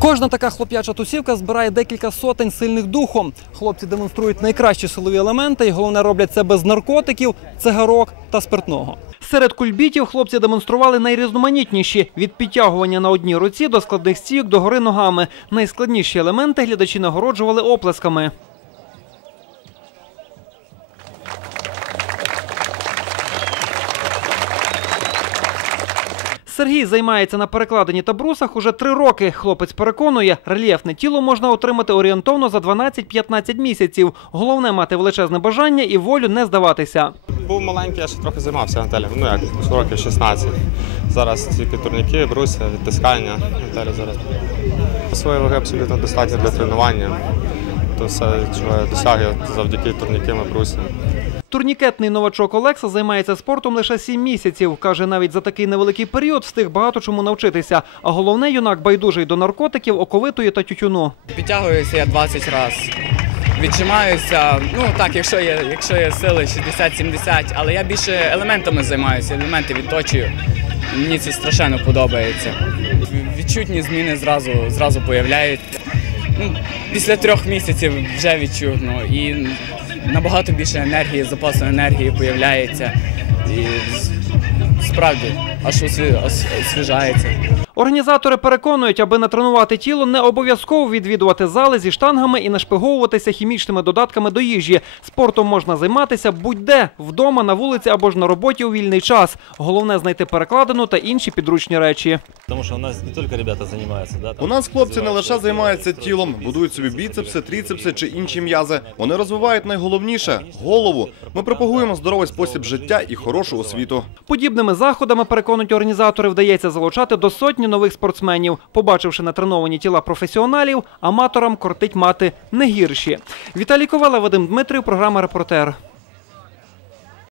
Кожна така хлоп'яча тусівка збирає декілька сотень сильних духом. Хлопці демонструють найкращі силові елементи, і головне роблять це без наркотиків, цигарок та спиртного. Серед кульбітів хлопці демонстрували найрізноманітніші від підтягування на одній руці до складних стійок до гори ногами. Найскладніші елементи глядачі нагороджували оплесками. Сергій займається на перекладині та брусах уже три роки. Хлопець переконує, рельєфне тіло можна отримати орієнтовно за 12-15 місяців. Головне мати величезне бажання і волю не здаватися. Був маленький, я ще трохи займався гантелем, ну як років 16. Зараз тільки турніки, бруси, відтискання. Гантелі зараз. Своєї ваги абсолютно достатньо для тренування. То все, чого я досяг завдяки турнікам і брусам. Турнікетний новачок Олекса займається спортом лише 7 місяців. Каже, навіть за такий невеликий період встиг багато чому навчитися. А головне, юнак байдужий до наркотиків, оковитої та тютюну. Підтягуюся я 20 разів. Віджимаюся, ну так, якщо є, якщо є сили 60-70, але я більше елементами займаюся, елементи відточую. Мені це страшенно подобається. Відчутні зміни зразу, зразу появляються. Ну, після трьох місяців вже відчутно і набагато більше енергії, запасу енергії появляється. І справді аж освіжається. Організатори переконують, аби натренувати тіло, не обов'язково відвідувати зали зі штангами і нашпиговуватися хімічними додатками до їжі. Спортом можна займатися будь-де вдома, на вулиці або ж на роботі у вільний час. Головне знайти перекладину та інші підручні речі. Потому что у нас не только ребята занимаются, да, У нас хлопці не лише займаються тілом, будують собі біцепси, тріцепси чи інші м'язи. Вони розвивають найголовніше голову. Ми пропагуємо здоровий спосіб життя і хорошу освіту. Подібними заходами, переконують організатори, вдається залучати до сотні нових спортсменів. Побачивши натреновані тіла професіоналів, аматорам кортить мати не гірші. Віталій Ковала, Вадим Дмитрів, програма Репортер.